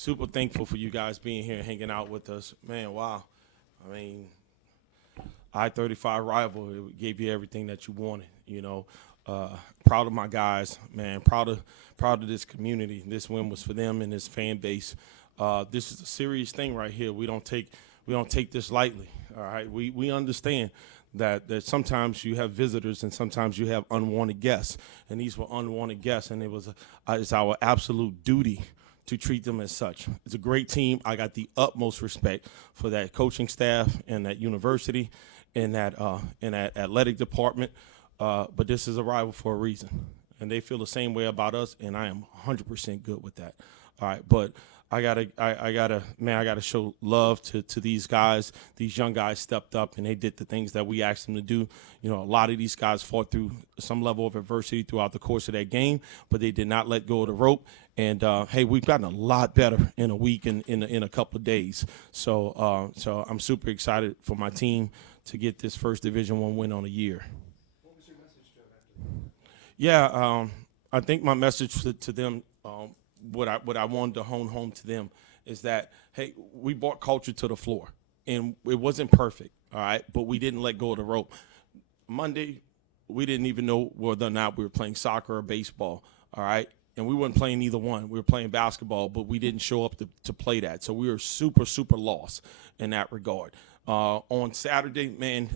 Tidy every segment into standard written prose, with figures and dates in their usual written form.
Super thankful for you guys being here, hanging out with us. Man, wow. I mean, I-35 rival, it gave you everything that you wanted, you know. Proud of my guys, man. Proud of this community. This win was for them and this fan base. This is a serious thing right here. We don't take this lightly. All right. We understand that sometimes you have visitors and sometimes you have unwanted guests, and these were unwanted guests, and it's our absolute duty to treat them as such. It's a great team. I got the utmost respect for that coaching staff and that university and that athletic department. But this is a rival for a reason, and they feel the same way about us, and I am 100% good with that. All right, but I gotta show love to these guys. These young guys stepped up and they did the things that we asked them to do. You know, a lot of these guys fought through some level of adversity throughout the course of that game, but they did not let go of the rope. And hey, we've gotten a lot better in a week and in a couple of days. So I'm super excited for my team to get this first Division I win on a year. What was your message to them? Yeah, I think my message to them. What I wanted to hone home to them is that, hey, we brought culture to the floor, and it wasn't perfect, all right, but we didn't let go of the rope. Monday, we didn't even know whether or not we were playing soccer or baseball, all right, and we weren't playing either one. We were playing basketball, but we didn't show up to play that, so we were super, super lost in that regard. On Saturday, man,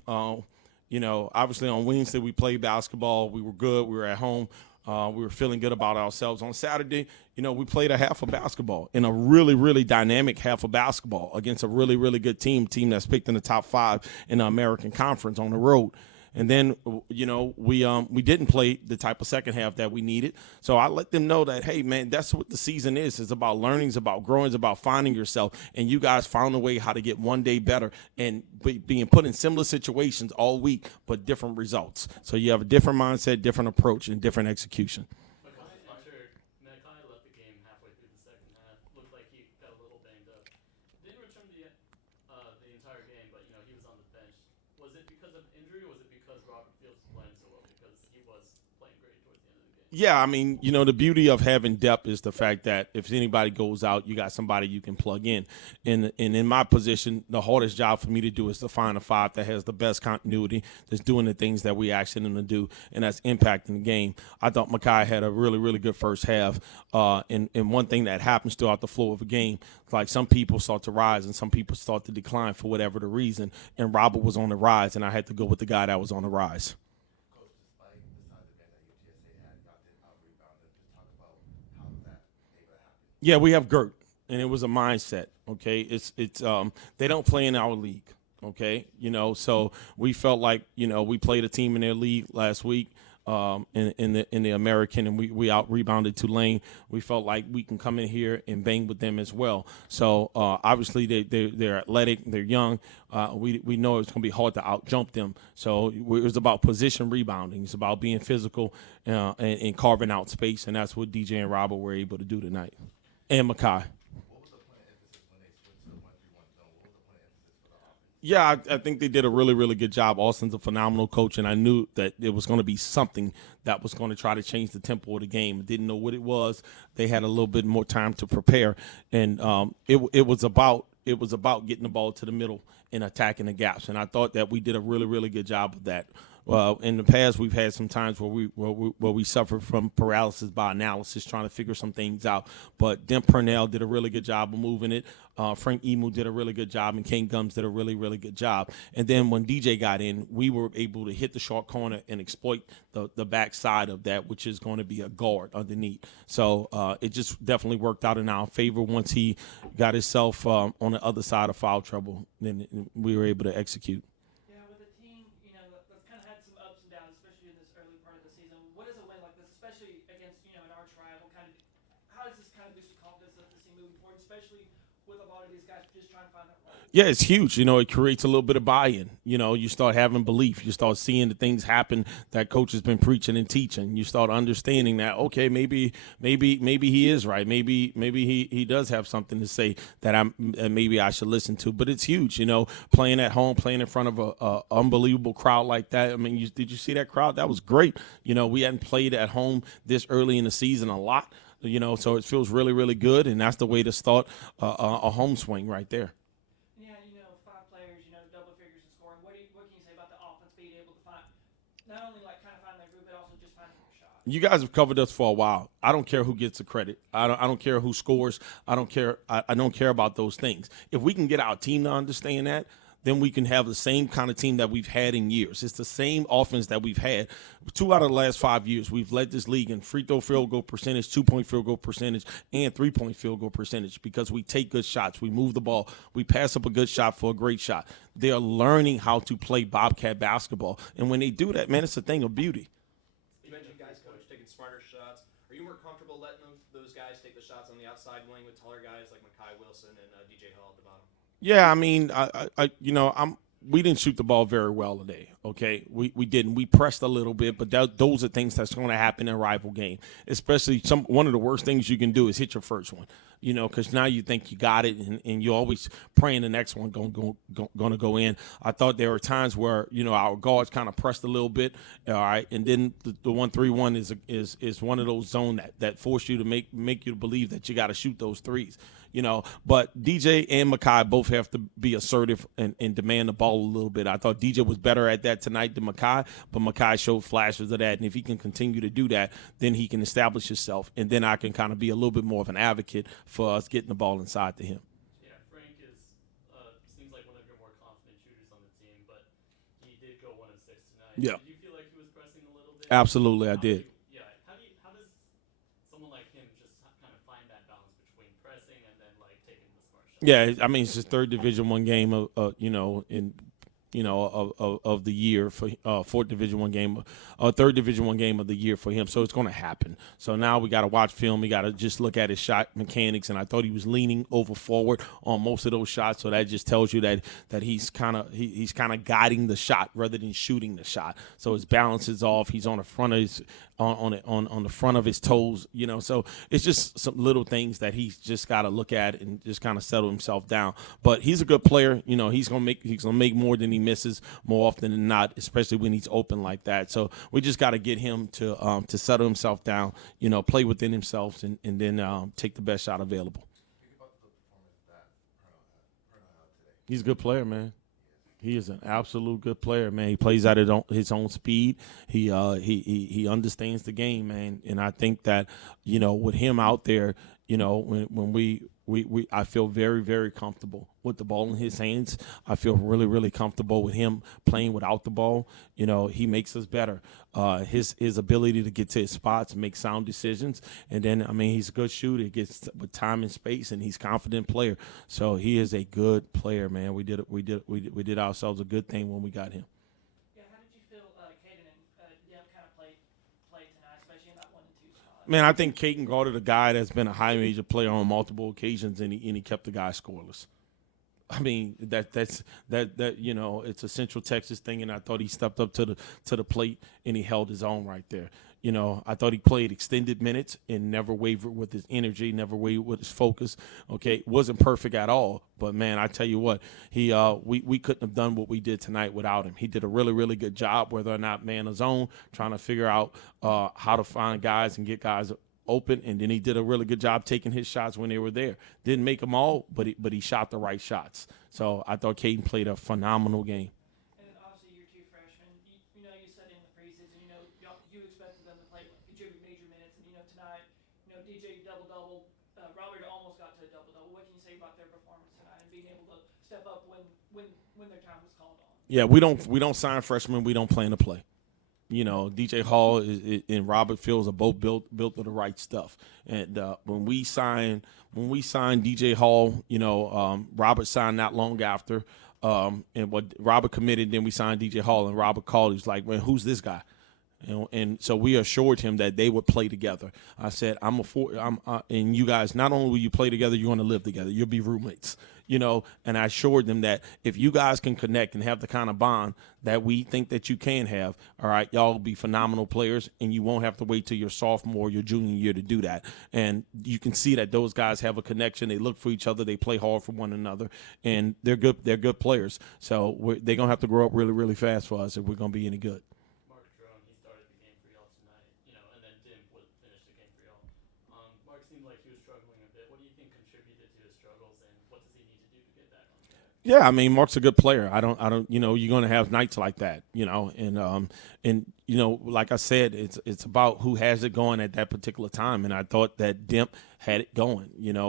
you know, obviously on Wednesday we played basketball. We were good. We were at home. We were feeling good about ourselves. On Saturday, you know, we played a half of basketball in a really, really dynamic half of basketball against a really, really good team that's picked in the top 5 in the American Conference on the road. And then, you know, we didn't play the type of second half that we needed. So I let them know that, hey, man, that's what the season is. It's about learning, it's about growing, it's about finding yourself. And you guys found a way how to get one day better and being put in similar situations all week, but different results. So you have a different mindset, different approach, and different execution. Mackay left the game halfway through the second half. Looked like he got a little banged up. Didn't return the entire game, but you know he was on the bench. Was it because of injury, or was it because Robert Fields was playing so well? Because he was playing great towards the end of the game. Yeah, I mean, you know, the beauty of having depth is the fact that if anybody goes out, you got somebody you can plug in. And in my position, the hardest job for me to do is to find a 5 that has the best continuity, that's doing the things that we asked them to do, and that's impacting the game. I thought Mackay had a really, really good first half. And one thing that happens throughout the flow of a game, like some people start to rise and some people start to decline for whatever the reason. And Robert was on the rise, and I had to go with the guy that was on the rise. Coach, despite the size advantage that UTSA had, y'all did out-rebound them. Just talk about how that able to happen. Yeah, we have Gert, and it was a mindset. Okay, it's they don't play in our league. Okay, you know, so we felt like, you know, we played a team in their league last week. In the American, and we out rebounded Tulane. We felt like we can come in here and bang with them as well. So obviously they're athletic, they're young. We know it's going to be hard to out jump them. So it was about position rebounding. It's about being physical and carving out space, and that's what DJ and Robert were able to do tonight, and Mackay. What was the point of emphasis when they switched to the 1-3-1 zone? What was the point of emphasis for the offense? Yeah, I think they did a really, really good job. Austin's a phenomenal coach, and I knew that it was going to be something that was going to try to change the tempo of the game. I didn't know what it was. They had a little bit more time to prepare, and it was about getting the ball to the middle and attacking the gaps. And I thought that we did a really, really good job of that. In the past, we've had some times where we suffered from paralysis by analysis, trying to figure some things out. But Dem Purnell did a really good job of moving it. Frank Emu did a really good job, and Kane Gums did a really, really good job. And then when DJ got in, we were able to hit the short corner and exploit the back side of that, which is going to be a guard underneath. So it just definitely worked out in our favor. Once he got himself on the other side of foul trouble, then we were able to execute. What is a win like this, especially against, you know, an arch rival? How does this kind of boost your confidence of the team moving forward, especially with a lot of these guys just trying to find that right? Yeah, it's huge. You know, it creates a little bit of buy-in. You know, you start having belief. You start seeing the things happen that coach has been preaching and teaching. You start understanding that, okay, maybe he is right. Maybe he does have something to say that maybe I should listen to. But it's huge. You know, playing at home, playing in front of a unbelievable crowd like that. I mean, did you see that crowd? That was great. You know, we hadn't played at home this early in the season a lot. You know, so it feels really, really good, and that's the way to start a home swing right there. Yeah, 5 players, double figures in scoring. What can you say about the offense being able to find, not only like kind of find their groove, but also just finding their shot? You guys have covered us for a while. I don't care who gets the credit. I don't care who scores. I don't care. I don't care about those things. If we can get our team to understand that, then we can have the same kind of team that we've had in years. It's the same offense that we've had. 2 out of the last 5 years, we've led this league in free throw field goal percentage, 2-point field goal percentage, and 3-point field goal percentage because we take good shots. We move the ball. We pass up a good shot for a great shot. They're learning how to play Bobcat basketball. And when they do that, man, it's a thing of beauty. You mentioned guys, coach, taking smarter shots. Are you more comfortable letting those guys take the shots on the outside wing with taller guys like Makai Wilson and DJ Hall at the bottom? Yeah, I mean, we didn't shoot the ball very well today. Okay, we didn't. We pressed a little bit, but those are things that's going to happen in a rival game. Especially one of the worst things you can do is hit your first one. Because now you think you got it, and you're always praying the next one going to go in. I thought there were times where our guards kind of pressed a little bit, all right, and then the 1-3-1 is one of those zones that force you to make you believe that you got to shoot those threes. But DJ and Makai both have to be assertive and demand the ball a little bit. I thought DJ was better at that tonight than Makai, but Makai showed flashes of that. And if he can continue to do that, then he can establish himself. And then I can kind of be a little bit more of an advocate for us getting the ball inside to him. Yeah, Frank seems like one of your more confident shooters on the team, but he did go 1 of 6 tonight. Yeah. Did you feel like he was pressing a little bit? Absolutely, I did. How does someone like him just kind of find that balance between pressing and then like taking the smart shot? Yeah, I mean, it's his third Division I game of the year for fourth Division I game, third Division I game of the year for him. So it's going to happen. So now we got to watch film. We got to just look at his shot mechanics. And I thought he was leaning over forward on most of those shots. So that just tells you that he's kind of guiding the shot rather than shooting the shot. So his balance is off. He's on the front of his on the front of his toes. So it's just some little things that he's just got to look at and just kind of settle himself down. But he's a good player. He's gonna make more than he misses more often than not, especially when he's open like that. So we just got to get him to settle himself down, play within himself, and then take the best shot available. Think about the performance that Pernell had today. He's a good player, man. He is an absolute good player, man. He plays at his own speed. He understands the game, man. And I think that with him out there, when I feel very, very comfortable with the ball in his hands. I feel really, really comfortable with him playing without the ball. He makes us better. His ability to get to his spots and make sound decisions. And then, he's a good shooter. He gets with time and space, and he's a confident player. So he is a good player, man. We did ourselves a good thing when we got him. Yeah, how did you feel Caden and Dem kind of played tonight, especially in that 1 and 2 spot? Man, I think Caden guarded a guy that's been a high major player on multiple occasions, and he kept the guy scoreless. That's it's a Central Texas thing, and I thought he stepped up to the plate and he held his own right there. I thought he played extended minutes and never wavered with his energy, never wavered with his focus. Okay, wasn't perfect at all, but man, I tell you what, we couldn't have done what we did tonight without him. He did a really, really good job, whether or not man a zone, trying to figure out how to find guys and get guys open, and then he did a really good job taking his shots when they were there. Didn't make them all, but he shot the right shots. So I thought Caden played a phenomenal game. And then obviously your 2 freshmen, you said in the preseason, you expected them to play, contribute major minutes, and tonight, DJ double-double, Robert almost got to a double-double. What can you say about their performance tonight and being able to step up when their time was called on? Yeah, we don't sign freshmen. We don't plan to play. DJ Hall and Robert Fields are both built of the right stuff. And when we signed DJ Hall, Robert signed not long after. And what Robert committed, then we signed DJ Hall, and Robert called. He was like, "Man, who's this guy?" And so we assured him that they would play together. I said, and you guys, not only will you play together, you're going to live together. You'll be roommates, and I assured them that if you guys can connect and have the kind of bond that we think that you can have, all right, y'all will be phenomenal players, and you won't have to wait till your sophomore or your junior year to do that. And you can see that those guys have a connection. They look for each other. They play hard for one another, and they're good. They're good players. So they're going to have to grow up really, really fast for us if we're going to be any good. Mark, Yeah, I mean, Mark's a good player. I don't, you're going to have nights like that, and like I said, it's about who has it going at that particular time. And I thought that Demp had it going.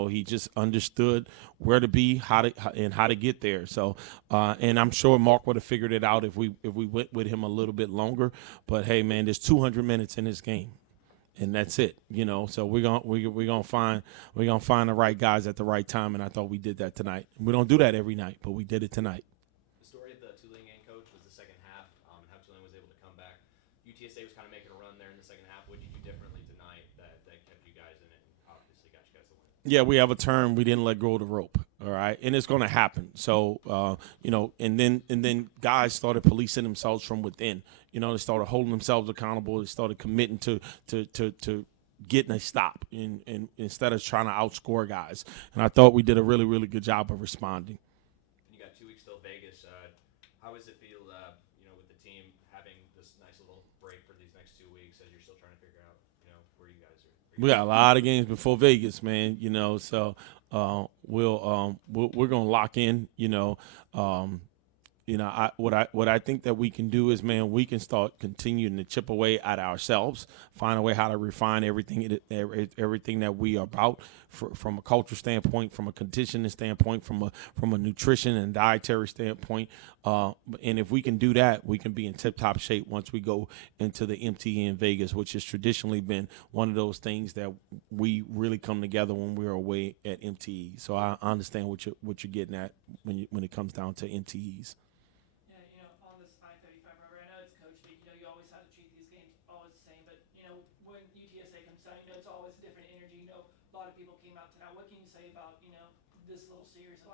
He just understood where to be, how to get there. So, and I'm sure Mark would have figured it out if we went with him a little bit longer. But hey, man, there's 200 minutes in this game. And that's it, So we're gonna find the right guys at the right time, and I thought we did that tonight. We don't do that every night, but we did it tonight. The story of the Tulane game, coach, was the second half, and how Tulane was able to come back. UTSA was kind of making a run there in the second half. What did you do differently tonight that kept you guys in it and obviously got you guys the win? Yeah, we have a term. We didn't let go of the rope. All right, and it's going to happen. So, and then guys started policing themselves from within. They started holding themselves accountable. They started committing to getting a stop, and instead of trying to outscore guys. And I thought we did a really, really good job of responding. You got 2 weeks till Vegas. How does it feel, with the team having this nice little break for these next 2 weeks as you're still trying to figure out, where you guys are? We got a lot of games before Vegas, man. So we're gonna lock in. What I think that we can do is, man, we can start continuing to chip away at ourselves, find a way how to refine everything that we are about from a culture standpoint, from a conditioning standpoint, from a nutrition and dietary standpoint. And if we can do that, we can be in tip-top shape once we go into the MTE in Vegas, which has traditionally been one of those things that we really come together when we're away at MTE. So I understand what you're getting at when it comes down to MTEs. On this I-35 rubber, I know it's coach, but you always have to treat these games always the same. But when UTSA comes down, it's always a different energy. A lot of people came out tonight. What can you say about this little series? And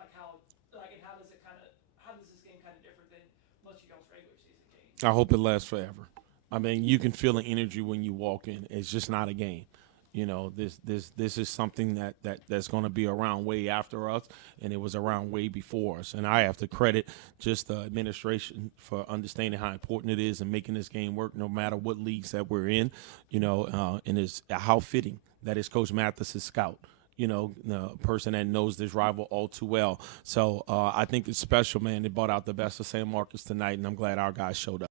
how does this game kind of different than most of y'all's regular season games? I hope it lasts forever. I mean, you can feel the energy when you walk in. It's just not a game. This is something that's going to be around way after us, and it was around way before us. And I have to credit just the administration for understanding how important it is and making this game work, no matter what leagues that we're in. And it's how fitting that is Coach Mathis' scout. The person that knows this rival all too well. So I think it's special, man. They brought out the best of San Marcos tonight, and I'm glad our guys showed up.